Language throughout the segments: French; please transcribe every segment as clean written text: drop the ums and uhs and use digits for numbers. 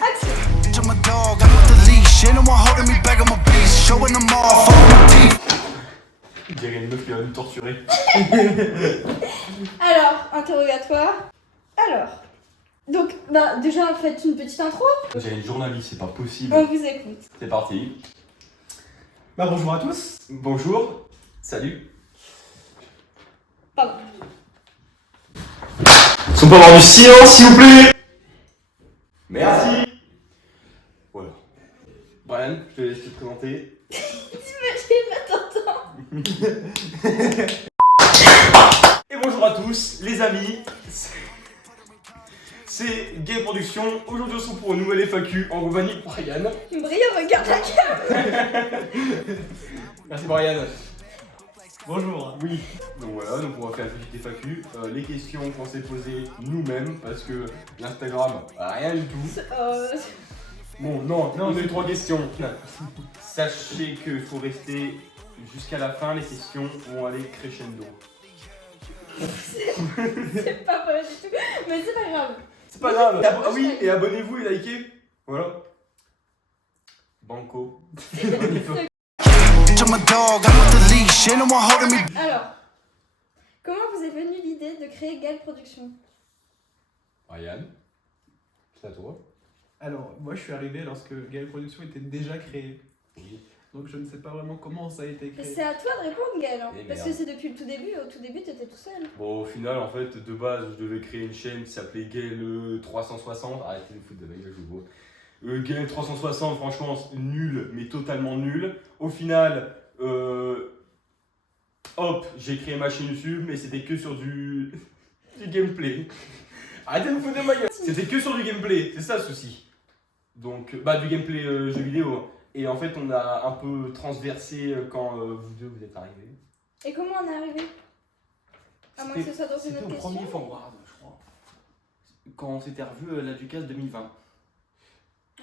Action. Il dirait une meuf qui va nous torturer. Alors, interrogatoire. Alors. Donc, déjà, faites une petite intro. J'ai une journaliste, c'est pas possible. On vous écoute. C'est parti. Bonjour à tous. Bonjour. Salut. Pardon. Est-ce qu'on peut avoir du silence, s'il vous plaît? Merci. Voilà. Brian, je te laisse te présenter. Et bonjour à tous, les amis. C'est Gay Productions. Aujourd'hui, on se retrouve pour une nouvelle FAQ en compagnie de Brian. Brian, regarde la carte. Merci, Brian. Bonjour. Oui, donc voilà, donc on va faire une petite FAQ. Les questions qu'on s'est posées nous-mêmes parce que l'Instagram, rien du tout. Bon, non, on a eu 3 questions. Sachez qu'il faut rester jusqu'à la fin, les questions vont aller crescendo. C'est pas vrai du tout. Mais c'est pas grave. C'est pas grave. Ah oui, et abonnez-vous et likez. Voilà. Banco. Alors, comment vous est venue l'idée de créer Gale Productions? Ryan, c'est à toi. Alors, moi je suis arrivé lorsque Gale Productions était déjà créée. Oui. Donc je ne sais pas vraiment comment ça a été créé. C'est à toi de répondre, Gaël. Hein, Eh parce merde. que c'est depuis le tout début. Au tout début, t'étais tout seul. Bon, au final, en fait, de base, je devais créer une chaîne qui s'appelait Gale 360. Arrêtez de foutre de ma gueule, je vous vois. Gale 360, franchement, nul, mais totalement nul. Au final, hop, j'ai créé ma chaîne YouTube, mais c'était que sur du gameplay. Arrêtez de vous foutre de ma gueule. C'était que sur du gameplay, c'est ça le souci. Donc, du gameplay jeu vidéo. Et en fait, on a un peu transversé quand vous deux vous êtes arrivés. Et comment on est arrivé? À moins que ce soit dans une C'était autre au question. premier forward, je crois. Quand on s'était revu la Ducasse 2020.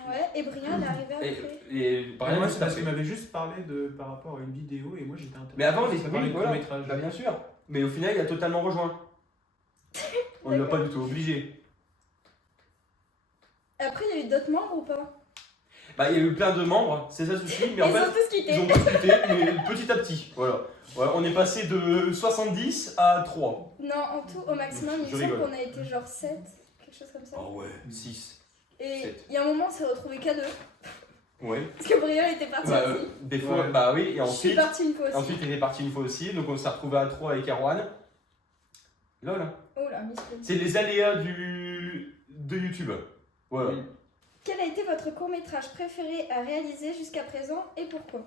Ouais, et Brian est arrivé après. Et Moi Brian, c'est parce qu'il m'avait juste parlé par rapport à une vidéo et moi j'étais intéressé. mais avant, ça parlait de voilà. court-métrage. Bah, bien sûr. Mais au final, il a totalement rejoint. On ne l'a pas du tout obligé. Après, il y a eu d'autres membres ou pas? Bah, il y a eu plein de membres, c'est ça le souci, mais en Ils fait, ont tous quitté. ils ont tous quitté, mais petit à petit. Voilà. Voilà, on est passé de 70 à 3. Non, en tout, au maximum, Je il me semble rigole. qu'on a été genre 7, quelque chose comme ça. ouais, 6. Et 7. il y a un moment, on s'est retrouvés qu'à 2. Ouais. Parce que Brian était parti Bah, aussi. des fois, Ouais. bah oui, et Je suis ensuite, partie une fois aussi. ensuite, il est parti une fois aussi, donc on s'est retrouvé à 3 avec Erwan. Là. Oh là, Miss Peggy. C'est les aléas de YouTube. Voilà. Oui. Quel a été votre court-métrage préféré à réaliser jusqu'à présent et pourquoi?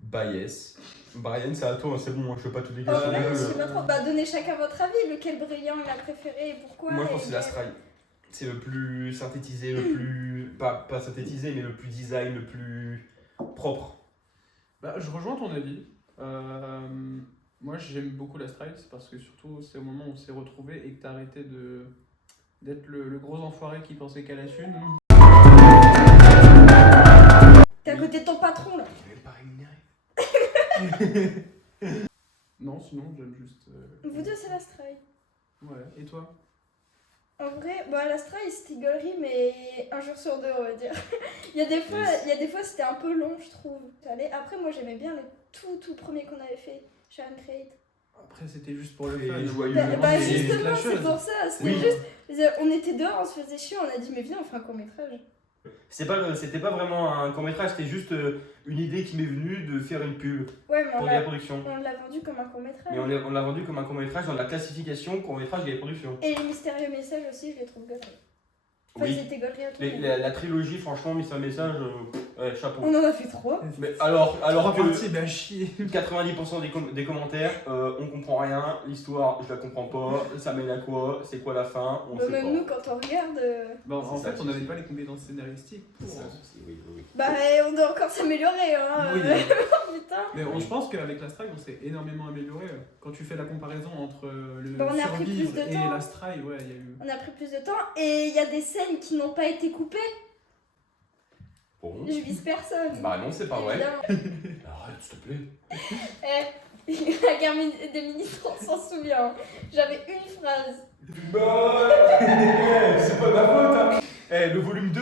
Bah yes. Brian, c'est à toi, c'est bon, je fais pas toutes les Oh questions. là, non je plus, sais pas trop. Bah, donnez chacun votre avis. Lequel brillant il a préféré et pourquoi? Moi, je et pense que c'est la quel- Stry. C'est le plus synthétisé, le plus. Pas synthétisé, mais le plus design, le plus propre. Bah, je rejoins ton avis. Moi j'aime beaucoup la Strike parce que surtout c'est au moment où on s'est retrouvés et que t'as arrêté d'être le gros enfoiré qui pensait qu'à la thune. T'es à côté de ton patron là. Il n'est pas rémunéré. Non, sinon j'aime juste. Vous deux, c'est la Stry. Ouais, et toi? En vrai, la Stry, c'était gaulerie, mais un jour sur deux, on va dire. il y a des fois c'était un peu long, je trouve. Après, moi, j'aimais bien le tout premier qu'on avait fait, chez Uncreate. Après c'était juste pour le Et fun. joyeux. Bah, mais- justement, la c'est chose. pour ça. C'était Oui. juste, on était dehors, on se faisait chier, on a dit, mais viens, on fait un court-métrage. C'était pas vraiment un court-métrage, c'était juste une idée qui m'est venue de faire une pub Ouais, mais pour la production. on l'a vendu comme un court-métrage. Mais on l'a vendu comme un court-métrage dans la classification court-métrage et production. Et les mystérieux messages aussi, je les trouve gauleries. Enfin, Oui. ils étaient gauleries à tout le monde. La trilogie, franchement, mis un message, ouais, chapeau. On en a fait 3. Mais alors Trois que parties, bah chier. 90% des commentaires, on comprend rien, l'histoire, je la comprends pas, ça mène à quoi, c'est quoi la fin, on sait Même pas. nous, quand on regarde, Bon, en C'est ça, fait, le on n'avait souci. pas les compétences scénaristiques pour. C'est ça le souci, oui. on doit encore s'améliorer, hein. Oui. Putain. Mais je pense qu'avec la Strike, on s'est énormément amélioré. Quand tu fais la comparaison entre le Bah, on a pris survivre plus de et temps. la Strike, ouais, il y a eu. On a pris plus de temps et il y a des scènes qui n'ont pas été coupées. Bon, Je vise personne. bah non, c'est pas vrai. Évidemment. Arrête, s'il te plaît. Eh, La guerre des ministres, on s'en souvient. Hein. J'avais une phrase. Bah, c'est pas ma faute, hein. Le volume 2,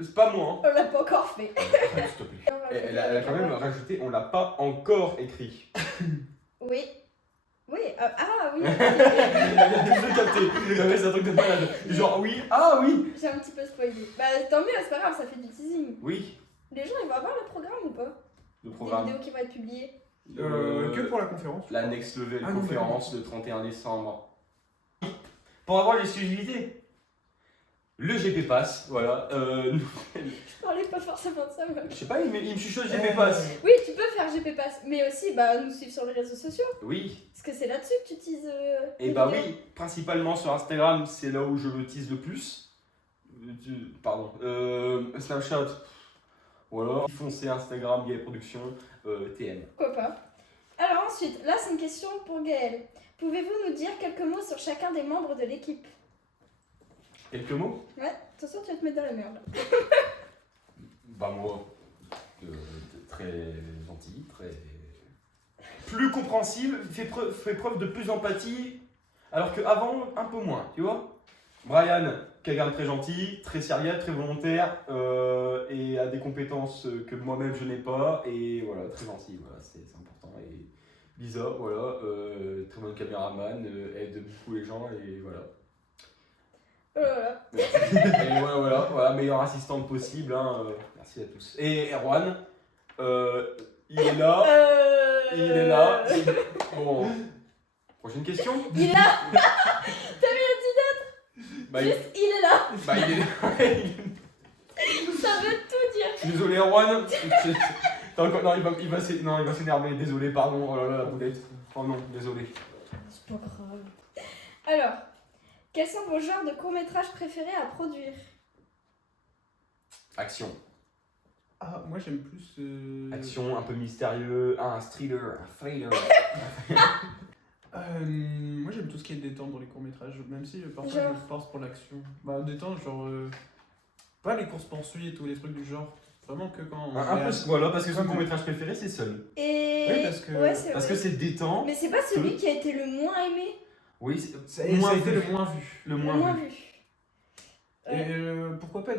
c'est pas moi, On l'a pas encore fait. hein. S'il te plaît. Elle a quand même rajouté, on l'a pas encore écrit. Oui. Oui, ah oui. Je l'ai capté. C'est un truc de malade. Genre, oui, ah oui. J'ai un petit peu spoilé. Bah tant mieux, c'est pas grave, ça fait du teasing. Oui, Les gens, ils vont avoir le programme ou pas? le Des programme. vidéos qui vont être publiées. Que pour la conférence. La Next Level Ah non, conférence le 31 décembre. Pour avoir l'exclusivité. Le GP Pass, voilà. Je parlais pas forcément de ça, moi. Je sais pas, il me chuchote GP Pass. Oui, tu peux faire GP Pass, mais aussi bah, nous suivre sur les réseaux sociaux. Oui. Parce que c'est là-dessus que tu utilises. Et bah oui, principalement sur Instagram, c'est là où je me tease le plus. Pardon. Snapchat, voilà. Foncez Instagram, Gaël Productions, TM. Pourquoi pas. Alors ensuite, là c'est une question pour Gaël. Pouvez-vous nous dire quelques mots sur chacun des membres de l'équipe? Quelques mots? Ouais, attention, tu vas te mettre dans la merde. Bah moi, très gentil, très... Plus compréhensible, fait preuve de plus d'empathie, alors qu'avant, un peu moins, tu vois. Brian, quelqu'un de très gentil, très sérieux, très volontaire, et a des compétences que moi-même je n'ai pas, et voilà, très gentil, voilà, c'est important. Et Lisa, voilà, très bon caméraman, aide beaucoup les gens, et voilà. Voilà. Et voilà, meilleure assistante possible, hein, merci à tous. Et Erwan, il est là. Il est là. Bon. Prochaine question. Il est là. T'as mis le petit d'être. Bah, Juste, il est là. Bah, il est là. Ça veut tout dire. Je suis désolé, Erwan. Non, il va s'énerver. Désolé, pardon. Oh là là, la boulette. Oh non, désolé. C'est pas grave. Alors, quels sont vos genres de courts-métrages préférés à produire? Action. Ah, moi j'aime plus. Action, un peu mystérieux. Un thriller. Moi j'aime tout ce qui est détente dans les courts-métrages, même si parfois Genre. je me force pour l'action. Bah, détente, genre. Pas les courses-poursuites ou les trucs du genre. Vraiment que quand. Un peu, voilà, parce que son court-métrage préféré, c'est Seul. Et. Oui, parce que- Ouais, c'est Parce vrai. que c'est détente. Mais c'est pas celui qui a été le moins aimé. Oui, Ça a été le moins vu. Le Le moins moins vu. vu. Et pourquoi pas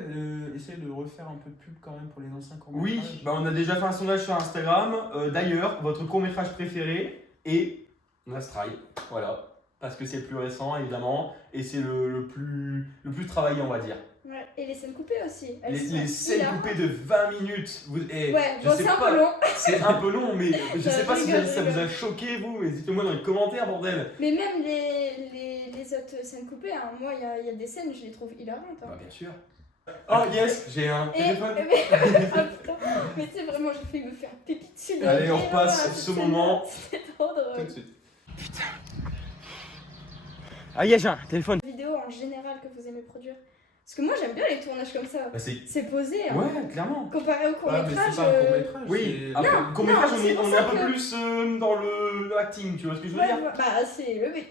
essayer de refaire un peu de pub quand même pour les anciens Oui, courts-métrages. bah on a déjà fait un sondage sur Instagram. D'ailleurs, votre court-métrage préféré est Astral. Voilà. Parce que c'est le plus récent, évidemment. Et c'est le plus travaillé, on va dire. Ouais. Et les scènes coupées aussi. Elles Les sont scènes hilarantes. coupées de 20 minutes. Ouais, je bon, sais c'est un pas, peu long. C'est un peu long, mais je sais pas si rigole, ça vous a choqué, vous. Mais dites-le-moi dans les commentaires, bordel. Mais même les autres scènes coupées, hein, moi, il y a des scènes, je les trouve hilarantes. Hein. Bah, bien sûr. Oh yes, j'ai un téléphone. Ah, putain. Mais tu sais, vraiment, j'ai failli me faire pipi dessus. de Allez, on rire, repasse cette ce scène-là. moment. C'était trop drôle. Tout de suite. Ah, yeah, j'ai un téléphone. Vidéo en général que vous aimez produire. Parce que moi, j'aime bien les tournages comme ça. Bah, c'est... C'est posé, hein. Ouais, clairement. Comparé au Ah, mais court-métrage. c'est pas un court-métrage. Oui, c'est- après, Non, court-métrage, non, on c'est est pour un ça peu que- plus dans l'acting, tu vois ce que je veux Ouais, dire? bah, c'est le but.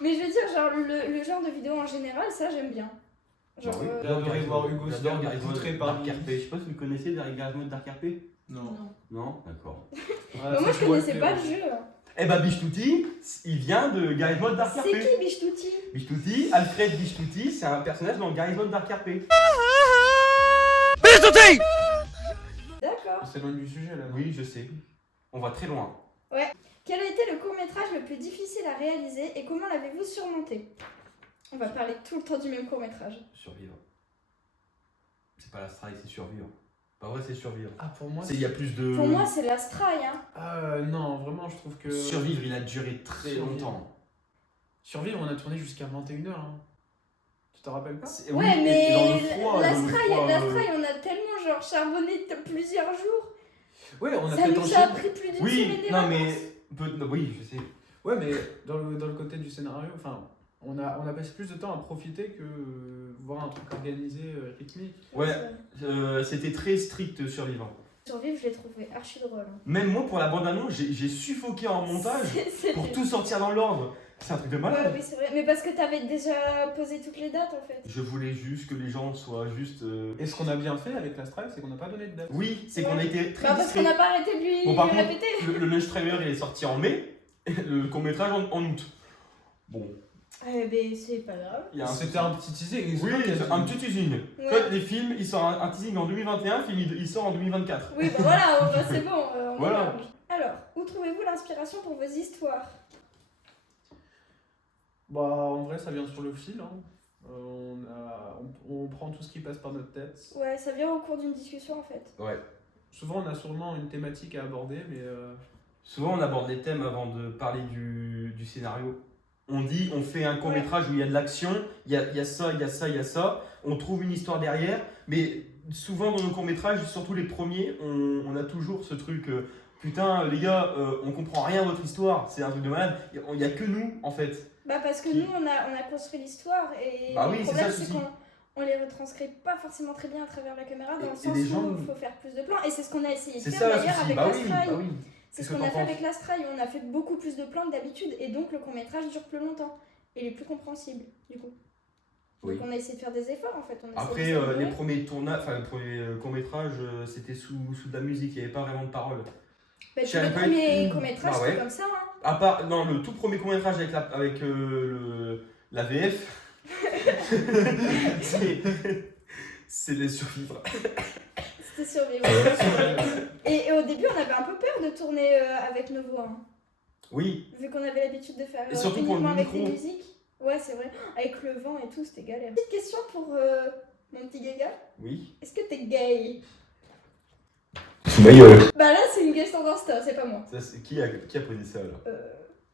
Mais je veux dire, genre, le genre de vidéo en général, ça, j'aime bien. Genre, Bah oui. J'adorais voir Hugo se J'adore faire Gary poutrer Mod par Dark RP. Je sais pas si vous connaissez Gary Mod Dark RP. Non. Non? D'accord. Bah, moi, je connaissais pas le jeu. Eh bah Bichtouti, il vient de Gary Mod Dark C'est RP. qui, Bichtouti? Bichtouti, Alfred Bichtouti, c'est un personnage dans Gary Mod Dark RP. D'accord. C'est loin du sujet là. non Oui, je sais. On va très loin. Quel a été le court-métrage le plus difficile à réaliser et comment l'avez-vous surmonté? On va parler tout le temps du même court-métrage. Survivre. C'est pas la strike, c'est survivre. Pas vrai, c'est survivre. Ah, pour moi. Il y a plus de... Pour moi, c'est l'Astrail, hein. Non, vraiment, je trouve que. Survivre, il a duré très Survivre. longtemps. Survivre, on a tourné jusqu'à 21h. Hein. Tu te rappelles pas? C'est- Ouais, oui, mais et dans le froid, l'Astrail, dans le froid, l'Astrail, on a tellement genre charbonné plusieurs jours. Ouais, on a Ça peut-être nous a enchaîné. pris plus d'une Oui, semaine des non vacances. mais... Oui, je sais. Ouais, mais dans le côté du scénario, enfin, on a passé plus de temps à profiter que voir un truc organisé, rythmique. Ouais, c'était très strict survivant. Survivre, je l'ai trouvé archi drôle. Hein. Même moi, pour la bande-annonce, j'ai suffoqué en montage C'était- pour tout sortir dans l'ordre. C'est un truc de Ouais, malade. oui, c'est vrai. Mais parce que t'avais déjà posé toutes les dates en fait. Je voulais juste que les gens soient juste. Et ce qu'on a bien fait avec la Stripe, c'est qu'on n'a pas donné de date. Oui, c'est qu'on a été très Bah, parce qu'on discret. n'a pas arrêté de lui Bon, par contre, répéter. le Lunch Trailer il est sorti en mai, le court-métrage en août. Bon, Ben, c'est pas grave. il y a un. C'était un petit teasing. Oui, un petit teasing. Ouais. Quand les films, il sort un teasing en 2021, film il sort en 2024. Oui, bah voilà, bah, c'est bon. On est Voilà. large. Alors, où trouvez-vous l'inspiration pour vos histoires? Bah, en vrai, ça vient sur le fil. Hein. On prend tout ce qui passe par notre tête. Ouais, ça vient au cours d'une discussion en fait. Ouais. Souvent, on a sûrement une thématique à aborder, mais Souvent, on aborde les thèmes avant de parler du scénario. On dit, on fait un court-métrage où il y a de l'action, il y a ça, il y a ça, il y a ça. On trouve une histoire derrière, mais souvent dans nos courts-métrages, surtout les premiers, on a toujours ce truc. Putain, les gars, on comprend rien à votre histoire, c'est un truc de malade. Il n'y a que nous, en fait. Bah, parce que Qui- nous, on a construit l'histoire et Bah le oui, c'est problème, ça le c'est souci. qu'on les retranscrit pas forcément très bien à travers la caméra dans Et le sens les gens- où il faut faire plus de plans. Et c'est ce qu'on a essayé de C'est faire ça le d'ailleurs souci. avec Bah oui, l'Astrail. bah oui. C'est ce Qu'est-ce qu'on que a fait t'en avec l'Astrail, on a fait beaucoup plus de plans que d'habitude et donc le court-métrage dure plus longtemps. Et il est plus compréhensible, du coup. Oui. Donc on a essayé de faire des efforts en fait. On a Après, essayé de s'améliorer. les premiers tournages, enfin, les premiers courts-métrages, c'était sous de la musique, il n'y avait pas vraiment de paroles. Bah, tous J'avais les pas premiers eu- courts-métrages, Bah ouais. c'était comme ça. Hein. À part, non, le tout premier court-métrage avec la VF, c'est les survivre. C'était survivre. Et au début, on avait un peu peur de tourner avec nos voix. Hein. Oui, Vu qu'on avait l'habitude de faire Et surtout pour le uniquement avec micro. des musiques. Ouais, c'est vrai. Avec le vent et tout, c'était galère. Petite question pour mon petit gaga. oui. Est-ce que t'es gay? Ma gueule. Bah là, c'est une question d'Insta, c'est pas moi. Qui a posé ça là?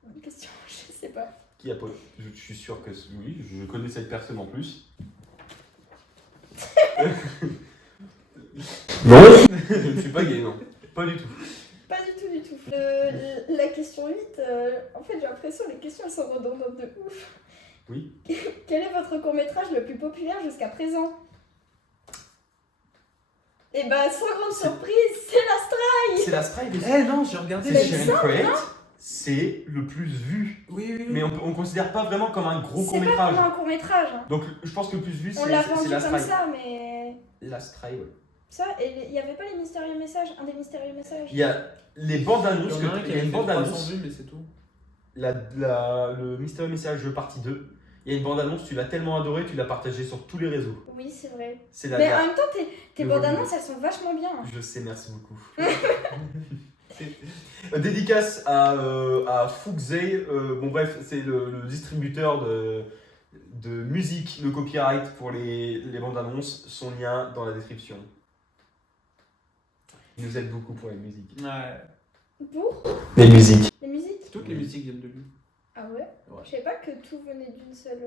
Bonne question, je sais pas. Qui a posé? Je suis sûr que oui, je connais cette personne en plus. Non, je ne suis pas gay, non. Pas du tout. Pas du tout, du tout. La question 8, en fait, j'ai l'impression que les questions elles sont redondantes de ouf. Oui. Quel est votre court-métrage le plus populaire jusqu'à présent? Et bah, sans grande surprise, c'est l'Astrail! C'est la Stripe. Eh non, j'ai regardé. C'est Mais j'ai- Sharon Crate. C'est le plus vu. Oui. Mais on ne considère pas vraiment comme un gros C'est pas court-métrage. vraiment un court-métrage. Hein. Donc je pense que le plus vu, On l'a vendu c'est la comme Stripe. ça, mais. La Stripe, ouais. Ça, et il n'y avait pas les mystérieux messages, un des mystérieux messages. Il y a les bandes Il y annonces. en a un qui Il y a a une fait bande 300 annonce. vues, mais c'est tout. Le mystérieux message partie 2. Il y a une bande annonce, tu l'as tellement adoré, tu l'as partagé sur tous les réseaux. Oui, c'est vrai. C'est Mais la. en même temps, tes le bandes volume. annonces, elles sont vachement bien. Hein. Je le sais, merci beaucoup. Dédicace à Fuxey. Bon, bref, c'est le distributeur de musique, de copyright pour les bandes annonces. Son lien dans la description. Il nous aide beaucoup pour les musiques. Ouais. Pour Les musiques. les musiques. Toutes les musiques viennent de lui. Ah ouais, Ouais. Je savais pas que tout venait d'une seule.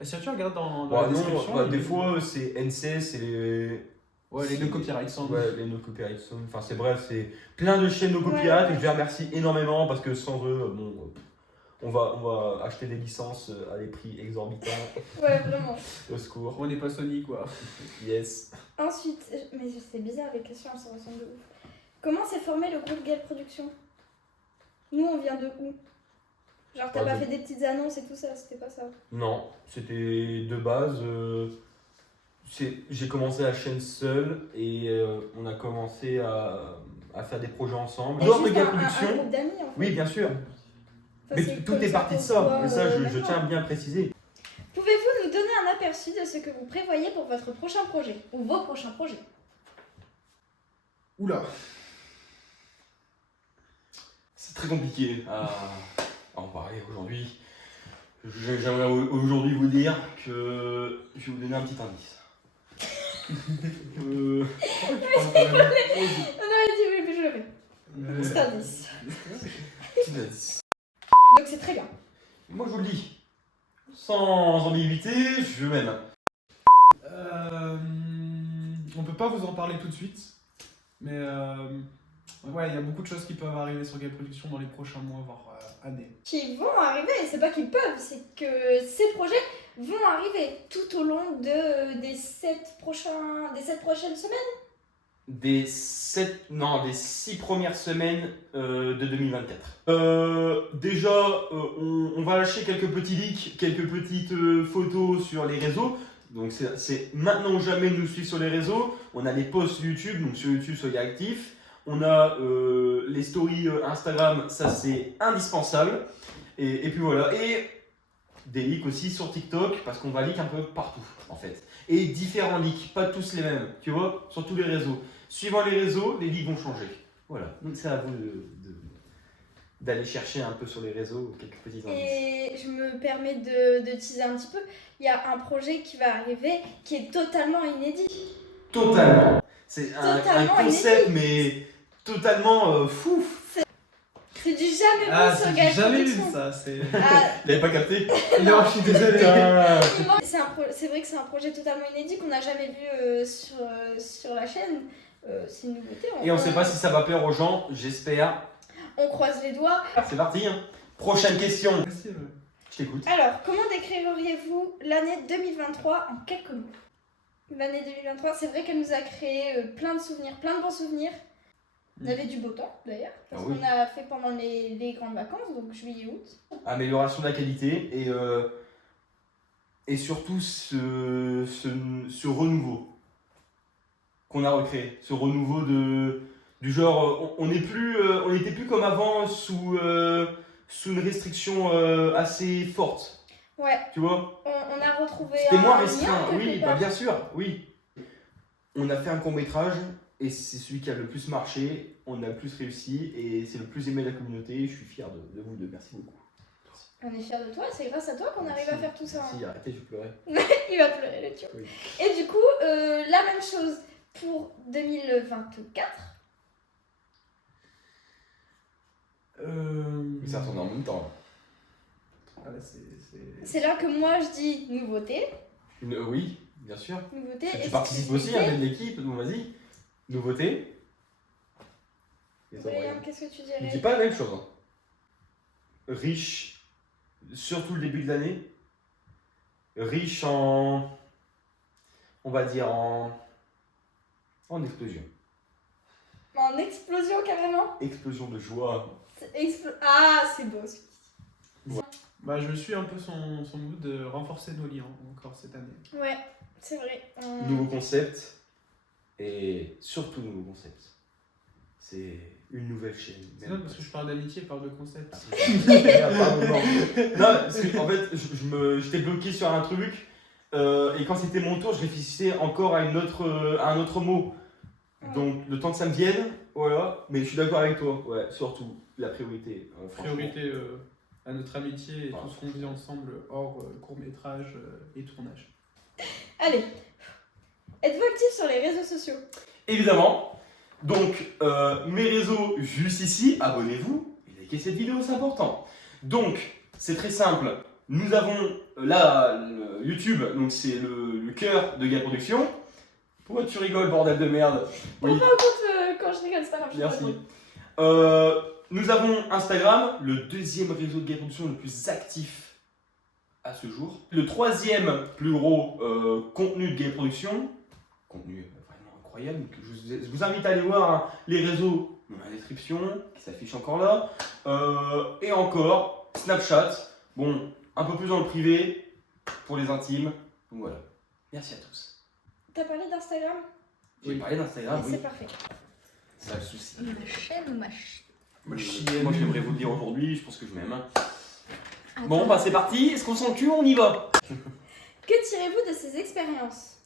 Et si tu regardes dans Bah la non, description, bah, il- des fois c'est NC, c'est les. Ouais, les deux copyright songs. Ouais, les no copyright songs. Enfin, c'est bref, c'est plein de chaînes no copyright Ouais. et je les remercie énormément parce que sans eux, bon, on va acheter des licences à des prix exorbitants. Ouais, vraiment. Au secours. On n'est pas Sony, quoi. Yes. Ensuite, mais c'est bizarre, les questions elles se ressemblent de ouf. Comment s'est formé le groupe Gale Productions? Nous, on vient de où? Genre, t'as Ah, pas de- fait des petites annonces et tout ça, c'était pas ça. Non, c'était de base. J'ai commencé la chaîne seule et on a commencé à faire des projets ensemble. Et Dehors de juste Gale un Production. groupe d'amis en fait. Oui, bien sûr. Enfin, Mais c'est tout comme est parti de qu'on ça. se voit, Et ça, je maintenant. tiens bien à préciser. Pouvez-vous nous donner un aperçu de ce que vous prévoyez pour votre prochain projet ou vos prochains projets? Oula. C'est très compliqué à en parler aujourd'hui. J'aimerais aujourd'hui vous dire que je vais vous donner un petit indice. Non, il dit, oui, je le fais. C'est un 10. Petit indice. Donc c'est très bien. Moi je vous le dis, sans ambiguïté, je mène. On peut pas vous en parler tout de suite, mais ouais, il y a beaucoup de choses qui peuvent arriver sur Gale Productions dans les prochains mois, voire années. Qui vont arriver, c'est pas qu'ils peuvent, c'est que ces projets vont arriver tout au long des 7 prochaines semaines. des 6 premières semaines de 2024. Déjà, on va lâcher quelques petits leaks, quelques petites photos sur les réseaux. Donc c'est maintenant ou jamais de nous suivre sur les réseaux. On a les posts YouTube, donc sur YouTube soyez actifs. On a les stories Instagram, ça c'est indispensable. Et puis voilà. Et des leaks aussi sur TikTok, parce qu'on va leak un peu partout en fait. Et différents leaks, pas tous les mêmes, tu vois, sur tous les réseaux. Suivant les réseaux, les leaks vont changer. Voilà, donc c'est à vous d'aller chercher un peu sur les réseaux quelques petits indices. Et je me permets de teaser un petit peu. Il y a un projet qui va arriver qui est totalement inédit. Totalement. C'est un Totalement concept, mais totalement fou. C'est du jamais vu Ah, sur c'est Gaël jamais vu Production. ça, c'est... Ah, Vous l'avez pas capté? Non, je suis désolé. c'est vrai que c'est un projet totalement inédit qu'on n'a jamais vu sur la chaîne. C'est une nouveauté. Et on sait pas si ça va plaire aux gens, j'espère. On croise les doigts. C'est parti, hein. Prochaine question. Merci, ouais. Je t'écoute. Alors, comment décririez-vous l'année 2023 en quelques mots? L'année 2023, c'est vrai qu'elle nous a créé plein de souvenirs, plein de bons souvenirs. On avait du beau temps d'ailleurs, parce Ah oui. qu'on a fait pendant les grandes vacances, donc juillet-août. Amélioration de la qualité et surtout ce renouveau qu'on a recréé. Ce renouveau du genre, on n'était plus comme avant sous une restriction assez forte. Ouais, Tu vois? on a retrouvé C'était moins un restreint, lien oui, quelque bah part. bien sûr, oui. On a fait un court-métrage et c'est celui qui a le plus marché, on a le plus réussi et c'est le plus aimé de la communauté. Je suis fier de vous deux, merci beaucoup. On est fiers de toi, c'est grâce à toi qu'on arrive à faire tout ça. Merci, arrêtez, je pleurais. Il va pleurer le tio. Oui. Et du coup, la même chose pour 2024. Ça retourne en même temps. Ah ouais, c'est... C'est là que moi je dis nouveauté. Oui, bien sûr. Nouveauté Tu et participes aussi spécificité. avec l'équipe, donc vas-y. Nouveauté. Et toi, William, Ryan? qu'est-ce que tu Je dirais? dis pas la même chose. Hein. Riche, surtout le début de l'année. Riche en. On va dire en explosion. En explosion carrément. Explosion de joie. Ah, c'est beau. Bah, je suis un peu son mood de renforcer nos liens encore cette année. Ouais, c'est vrai. Nouveau concept. Et surtout nouveau concept. C'est une nouvelle chaîne. C'est vrai parce que je parle d'amitié, je parle de concept. Pardon, non. Non, parce que, en fait, j'étais bloqué sur un truc. Et quand c'était mon tour, je réfléchissais encore à un autre mot. Donc, le temps que ça me vienne, voilà. Mais je suis d'accord avec toi, ouais, surtout la priorité. Franchement. Priorité à notre amitié et Voilà. tout ce qu'on vit ensemble hors court-métrage et tournage. Allez. Êtes-vous actif sur les réseaux sociaux? Évidemment. Donc, mes réseaux juste ici, abonnez-vous et likez cette vidéo, c'est important. Donc, c'est très simple. Nous avons là YouTube, donc c'est le cœur de Gaël Production. Pourquoi tu rigoles, bordel de merde? Oui. Par contre, quand je rigole, c'est pas grave. je Merci. rigole. Nous avons Instagram, le deuxième réseau de Gaël Production le plus actif à ce jour. Le troisième plus gros contenu de Gaël Production. Contenu vraiment incroyable. Donc je vous invite à aller voir hein, les réseaux dans la description, qui s'affichent encore là. Et encore, Snapchat. Bon, un peu plus dans le privé, pour les intimes. Donc voilà. Merci à tous. T'as parlé d'Instagram? J'ai parlé d'Instagram, Et oui. c'est parfait. C'est pas le souci. Ma chaîne ou ma chaîne? Moi, j'aimerais vous le dire aujourd'hui, je pense que je m'aime. Bon, bah c'est parti, est-ce qu'on sent le cul, on y va? Que tirez-vous de ces expériences?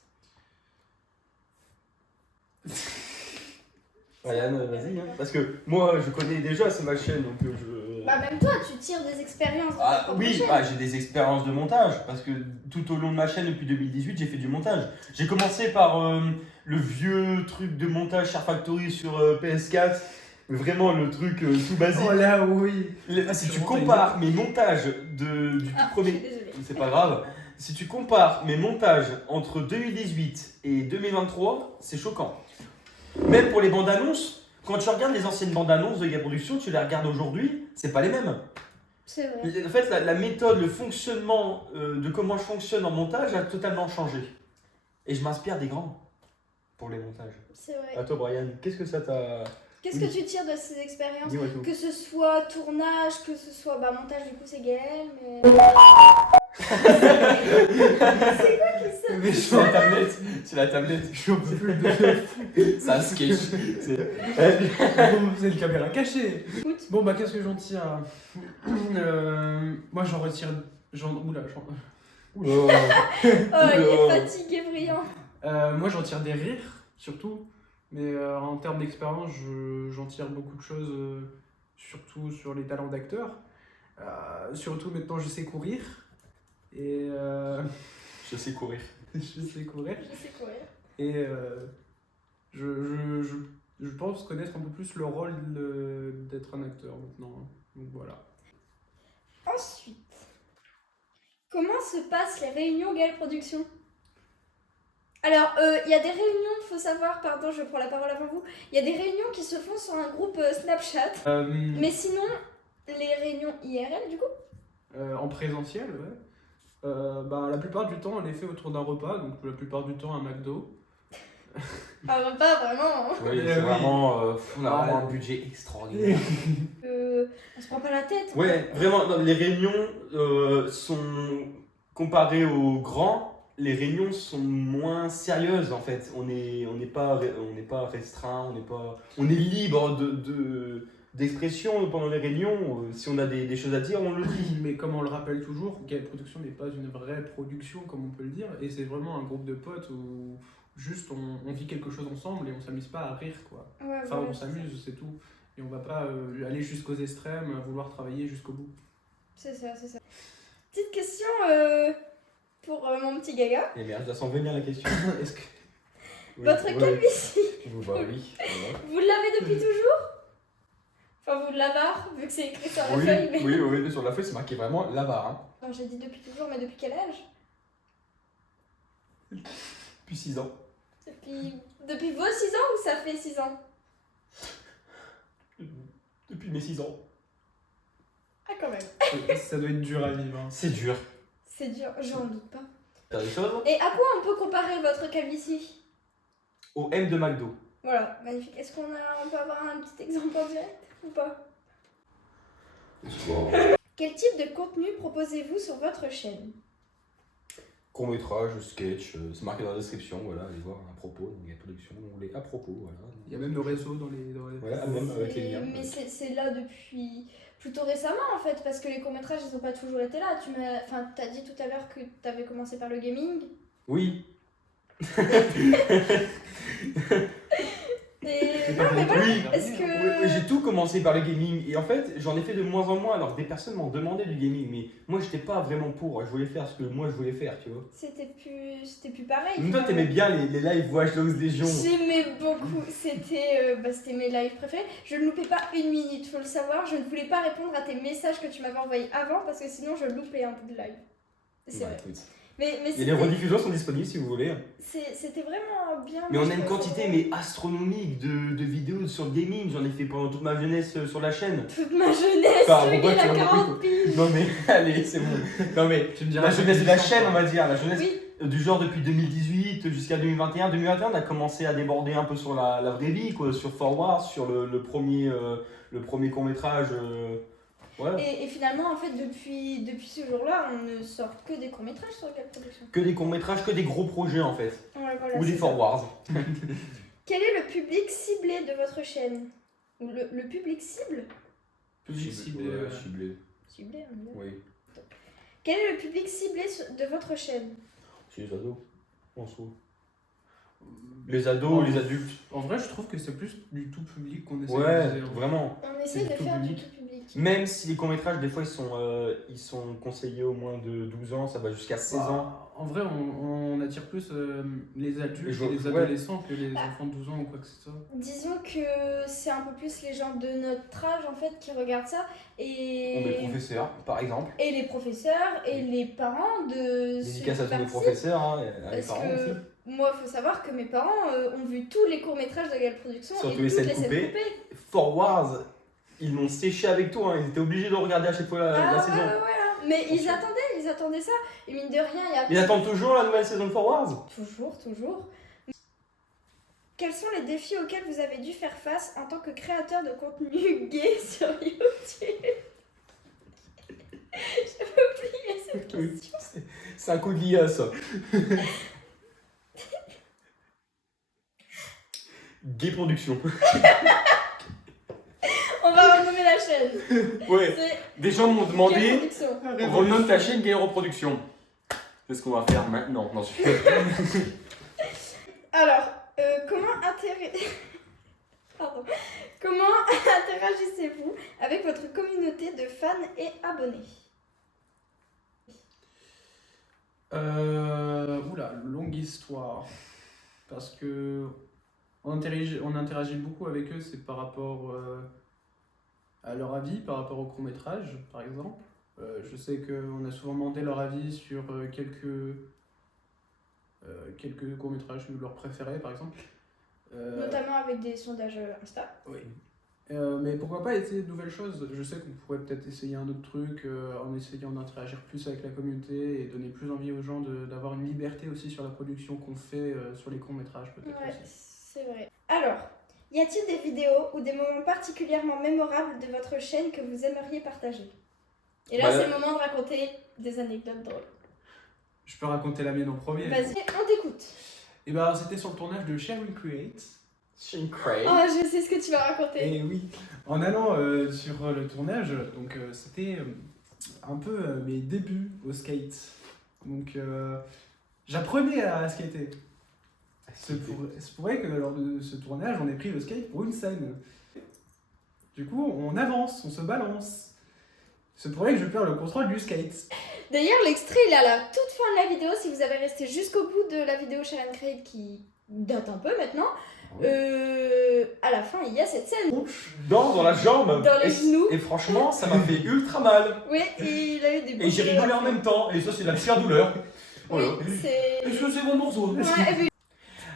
Ryan, vas-y, hein. Parce que moi, je connais déjà, c'est ma chaîne, donc je... Bah même toi, tu tires des expériences. de ta Ah propre oui, chaîne. j'ai des expériences de montage, parce que tout au long de ma chaîne, depuis 2018, j'ai fait du montage. J'ai commencé par le vieux truc de montage Share Factory sur PS4, vraiment le truc tout basique. Oh là, oui. Si tu compares mes montages du tout Ah, je premier... suis désolée. C'est pas grave. Si tu compares mes montages entre 2018 et 2023, c'est choquant. Même pour les bandes annonces, quand tu regardes les anciennes bandes annonces de Gaël Production, tu les regardes aujourd'hui, c'est pas les mêmes. C'est vrai. En fait, la méthode, le fonctionnement de comment je fonctionne en montage a totalement changé. Et je m'inspire des grands. pour les montages. C'est vrai. À toi, Brian, qu'est-ce que ça t'a... Qu'est-ce que tu tires de ces expériences? Dis-moi tout. Que ce soit tournage, que ce soit montage, du coup c'est Gaël, mais. C'est quoi qui sonne? Mais sur la tablette, c'est la tablette. Je peux plus de C'est un sketch. C'est une caméra cachée. Écoute. Bon, bah, qu'est-ce que j'en tire? Moi, j'en retire. Oula, Oh, il est fatigué, brillant. moi, j'en tire des rires, surtout. Mais en termes d'expérience, j'en tire beaucoup de choses, surtout sur les talents d'acteur. Surtout maintenant, je sais courir. Et Je sais courir. je sais courir. Je sais courir. Et je pense connaître un peu plus le rôle d'être un acteur maintenant. Donc voilà. Ensuite, comment se passent les réunions Gaël Productions? Alors, il y a des réunions, il faut savoir, pardon, je prends la parole avant vous, il y a des réunions qui se font sur un groupe Snapchat, mais sinon, les réunions IRL, du coup? En présentiel, ouais. La plupart du temps, on les fait autour d'un repas, donc la plupart du temps un McDo. Ah, bah, pas vraiment, hein. Oui, Eh c'est oui. vraiment. On a Ouais. vraiment un budget extraordinaire. On se prend pas la tête. Ouais, vraiment, non, les réunions sont comparées aux grands. Les réunions sont moins sérieuses en fait. On n'est pas restreint, on est libre d'expression pendant les réunions. Si on a des choses à dire, on le dit. Mais comme on le rappelle toujours, Gaël Production n'est pas une vraie production, comme on peut le dire, et c'est vraiment un groupe de potes où juste on vit quelque chose ensemble et on s'amuse pas à rire, quoi. Ouais, Enfin, voilà, on s'amuse, c'est tout. Et on va pas aller jusqu'aux extrêmes, vouloir travailler jusqu'au bout. c'est ça, c'est ça. Petite question pour mon petit gaga. Et merde, je dois s'en venir la question. Est-ce que... Oui, Votre ouais. calvitie, Bah oui. Voilà. vous l'avez depuis toujours? Enfin, vous l'avez, vu que c'est écrit sur la feuille, mais... Oui, sur la feuille, c'est marqué vraiment l'avare. Hein. Non, j'ai dit depuis toujours, mais depuis quel âge? Depuis 6 ans. Depuis vos 6 ans ou ça fait 6 ans? Depuis mes 6 ans. Ah, quand même. Ça doit être dur à vivre. Hein. C'est dur. C'est dur, j'en doute pas. T'as des choses? Et à quoi on peut comparer votre calvitie? Au M de McDo. Voilà, magnifique. Est-ce qu'on peut avoir un petit exemple en direct ou pas? Quel type de contenu proposez-vous sur votre chaîne? Court-métrage, sketch, c'est marqué dans la description, voilà, allez voir à propos, donc il y a production, on les à propos, voilà. Il y a même nos réseaux dans les... Voilà, même avec les liens. Mais c'est là depuis plutôt récemment en fait, parce que les courts-métrages ils ont pas toujours été là. T'as dit tout à l'heure que t'avais commencé par le gaming. Oui. Et non, mais voilà, Oui. est-ce que. Oui, j'ai tout commencé par le gaming et en fait j'en ai fait de moins en moins. Alors des personnes m'ont demandé du gaming, mais moi j'étais pas vraiment pour. Je voulais faire ce que moi je voulais faire, tu vois. C'était plus pareil. Même toi t'aimais bien les live Watch Dogs Légion. J'aimais beaucoup, c'était mes lives préférés. Je ne loupais pas une minute, faut le savoir. Je ne voulais pas répondre à tes messages que tu m'avais envoyés avant parce que sinon je loupais un bout de live. C'est Bah, vrai. écoute. Mais Et les c'était- rediffusions sont disponibles si vous voulez. c'était vraiment bien. Mais on a je une trouve. quantité mais astronomique de vidéos sur le gaming. J'en ai fait pendant toute ma jeunesse sur la chaîne. Toute ma jeunesse, Enfin, tu pourquoi il a tu as 40 piges. Non mais allez, c'est bon. Non mais Tu me diras la jeunesse de la chaîne, on va dire, la jeunesse Oui, du genre depuis 2018 jusqu'à 2021. 2021, on a commencé à déborder un peu sur la vraie vie, quoi, sur Forward, sur le premier court-métrage. Voilà. et finalement, en fait, depuis ce jour-là, on ne sort que des courts-métrages sur Gaël Productions. Que des courts-métrages, que des gros projets en fait. Ouais, voilà, Ou c'est des ça. Forwards. Quel est le public ciblé de votre chaîne? Ou le public cible? Public ciblé. Ouais, ciblé. Ciblé, on dit. Oui. Quel est le public ciblé de votre chaîne? C'est les ados, en soi. Les ados, les adultes. En vrai, je trouve que c'est plus du tout public qu'on essaie Ouais, de viser. vraiment. On essaie C'est de tout faire public. du tout public. Même si les courts-métrages, des fois, ils sont conseillés au moins de 12 ans, ça va jusqu'à 16 ans. En vrai, on attire plus les adultes Les et joueurs, les ouais. adolescents que les Bah. enfants de 12 ans ou quoi que ce soit. Disons que c'est un peu plus les gens de notre âge en fait qui regardent ça On met et, professeurs, par exemple. et les professeurs et les parents de ceux Dédicace qui à tous les participent. professeurs, hein, à les Parce parents que aussi. moi, il faut savoir que mes parents ont vu tous les courts-métrages de Gaël Productions Surtout et les toutes scènes les scènes coupées. coupées. Forwards, ils l'ont séché avec toi, hein. Ils étaient obligés de regarder à chaque fois la Ah ouais, saison. ouais. Mais ils attendaient ça. Et mine de rien, il y a Ils attendent toujours la nouvelle saison de Forwards. toujours. Quels sont les défis auxquels vous avez dû faire face en tant que créateur de contenu gay sur YouTube? J'avais oublié cette question. C'est un coup de l'IA, ça. Gay Production. On va renommer la chaîne. Ouais. C'est Des gens m'ont Gay demandé, Production. on renomme ta chaîne Gay Reproduction. C'est ce qu'on va faire maintenant. Non, Alors, Pardon. Comment interagissez-vous avec votre communauté de fans et abonnés? Oula, longue histoire. Parce que on interagit beaucoup avec eux, c'est par rapport à leur avis, par rapport au court-métrage, par exemple. Je sais qu'on a souvent demandé leur avis sur quelques courts-métrages, leurs préférés, par exemple. Notamment avec des sondages Insta. Oui. Mais pourquoi pas essayer de nouvelles choses? Je sais qu'on pourrait peut-être essayer un autre truc en essayant d'interagir plus avec la communauté et donner plus envie aux gens d'avoir une liberté aussi sur la production qu'on fait sur les courts-métrages, peut-être Ouais, aussi. c'est vrai. Alors, y a-t-il des vidéos ou des moments particulièrement mémorables de votre chaîne que vous aimeriez partager? Et là, c'est le moment de raconter des anecdotes drôles. Je peux raconter la mienne en premier. Vas-y, on t'écoute. Et ben, c'était sur le tournage de Sharing Create. Oh, je sais ce que tu vas raconter. Et oui, en allant sur le tournage, donc c'était un peu mes débuts au skate. Donc j'apprenais à skater. C'est pour que lors de ce tournage, on ait pris le skate pour une scène. Du coup, on avance, on se balance. C'est pour que je perds le contrôle du skate. D'ailleurs, l'extrait, il est à la toute fin de la vidéo. Si vous avez resté jusqu'au bout de la vidéo Sharing Create qui date un peu maintenant, à la fin, il y a cette scène. Dans la jambe. Dans les genoux. Et franchement, ça m'a fait ultra mal. Oui, et il a eu des Et j'ai rigolé en même temps. Et ça, c'est la pire douleur. Oui, Voilà. c'est... Est-ce que c'est mon morceau? Ouais, oui.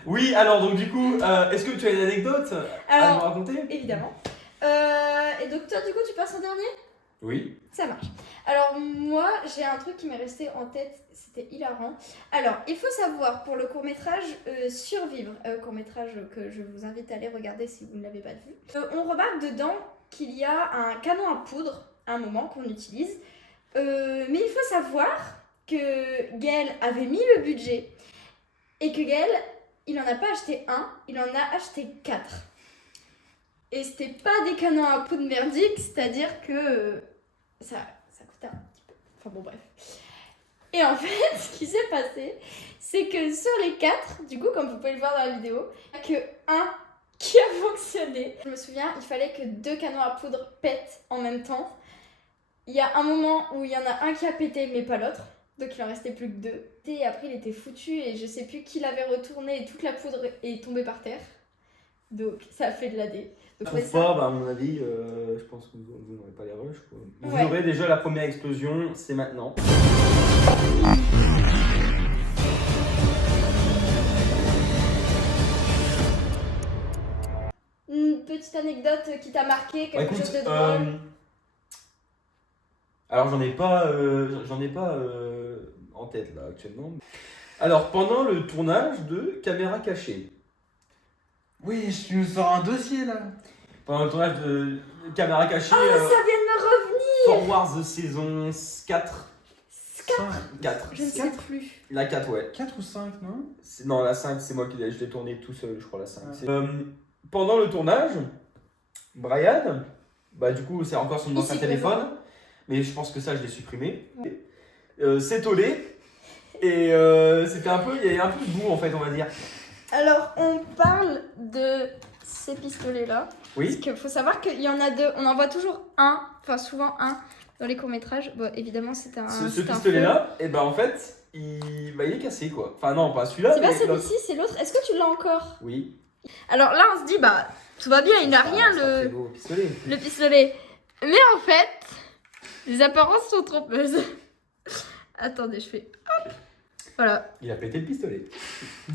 Oui, alors donc du coup, est-ce que tu as une anecdote à nous Alors, raconter? évidemment. Et donc toi, du coup, tu passes en dernier? Oui. Ça marche. Alors moi, j'ai un truc qui m'est resté en tête, c'était hilarant. Alors, il faut savoir pour le court-métrage Survivre, court-métrage que je vous invite à aller regarder si vous ne l'avez pas vu, on remarque dedans qu'il y a un canon à poudre, à un moment, qu'on utilise. Mais il faut savoir que Gaël avait mis le budget et que Gaël, il en a pas acheté un, il en a acheté 4. Et c'était pas des canons à poudre merdiques, c'est-à-dire que ça coûtait un petit peu. Enfin bon, bref. Et en fait, ce qui s'est passé, c'est que sur les 4, du coup, comme vous pouvez le voir dans la vidéo, il n'y a que un qui a fonctionné. Je me souviens, il fallait que 2 canons à poudre pètent en même temps. Il y a un moment où il y en a un qui a pété, mais pas l'autre. Donc il en restait plus que 2. Et après, il était foutu et je sais plus qui l'avait retourné et toute la poudre est tombée par terre. Donc ça a fait de la dé. Je Donc, trouve pas, bah, à mon avis, je pense que vous n'aurez pas les rushs. Quoi. Vous Ouais. aurez déjà la première explosion, c'est maintenant. Une petite anecdote qui t'a marqué, quelque Bah, écoute, chose de drôle. alors j'en ai pas, en tête là actuellement. Alors pendant le tournage de Caméra Cachée. Oui, tu nous sors un dossier là. Pendant le tournage de Caméra Cachée. Oh, ça vient de me revenir. Forward saison 4. 4. Je ne sais plus. La 4, ouais. 4 ou 5, non? Non, la 5, c'est moi qui l'ai tourné tout seul, je crois, la 5. Pendant le tournage, Brian, bah du coup, c'est encore son ancien téléphone, mais je pense que ça, je l'ai supprimé. Ouais. S'est tollé, et c'était un peu, il y avait un peu de boue, en fait, on va dire. Alors, on parle de ces pistolets-là. Oui. Parce qu'il faut savoir qu'il y en a 2. On en voit toujours un, enfin souvent un, dans les courts-métrages. Bon, évidemment, c'est un. Ce c'est un pistolet-là, et ben en fait, il est cassé, quoi. Enfin, non, pas celui-là, faux. C'est mais pas l'autre. celui-ci, c'est l'autre. Est-ce que tu l'as encore? Oui. Alors là, on se dit, bah, tout va bien, il n'a rien C'est un très beau pistolet. le pistolet. Mais en fait, les apparences sont trompeuses. Attendez, je fais. Hop. Voilà. Il a pété le pistolet.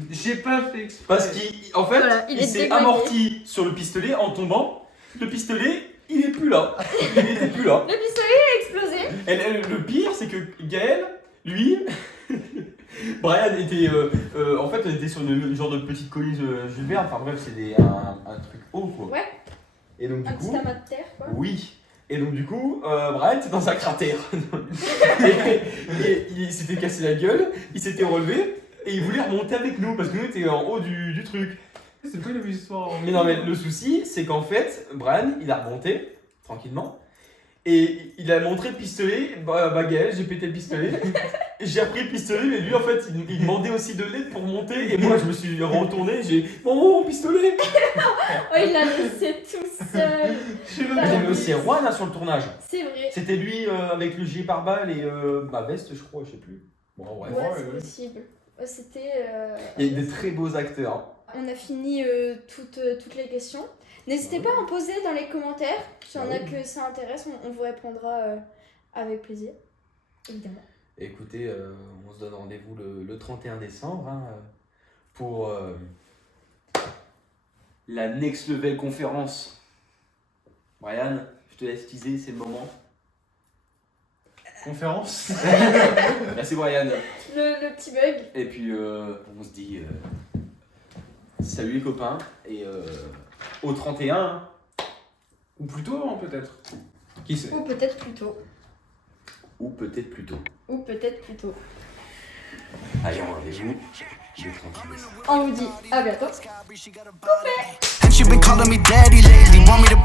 J'ai pas fait exprès. Parce qu'en fait, Voilà, il est s'est dégoûté. amorti sur le pistolet en tombant. Le pistolet, il est plus là. Il était plus là. Le pistolet a explosé. Et le pire, c'est que Gaël, lui, Brian était. En fait, on était sur une genre de petite colline Jules Verne. Enfin bref, c'est un truc haut quoi. Ouais. Et donc du Un coup. petit amas de terre, quoi. Oui. Et donc du coup, Brian était dans un cratère. et il s'était cassé la gueule, il s'était relevé et il voulait remonter avec nous parce que nous on était en haut du truc. C'est quoi l'histoire? Mais non, mais le souci, c'est qu'en fait, Brian, il a remonté tranquillement. Et il a montré le pistolet, Gaël, j'ai pété le pistolet, j'ai repris le pistolet, mais lui en fait il demandait aussi de l'aide pour monter, et moi je me suis retourné, j'ai mon pistolet. Oh, il l'a laissé tout seul. Il y avait aussi Juan là, sur le tournage. C'est vrai. C'était lui avec le gilet pare-balles et ma veste, je crois, je sais plus. Bon, bref. Ouais, c'est possible. C'était. Il y a des très beaux acteurs. Hein. On a fini toutes les questions. N'hésitez pas à en poser dans les commentaires. S'il y en a que ça intéresse, on vous répondra avec plaisir. Évidemment. Écoutez, on se donne rendez-vous le 31 décembre hein, pour la Next Level conférence. Brian, je te laisse teaser, c'est le moment. Conférence. Merci Brian. Le petit bug. Et puis on se dit salut les copains et au 31. Hein. Ou plutôt, hein, peut-être. Qui sait? Ou peut-être plus tôt. Ou peut-être plus tôt. Ou peut-être plus tôt. Allez, rendez-vous le 31 décembre. On vous dit à bientôt. And she been calling me daddy lately. Want me to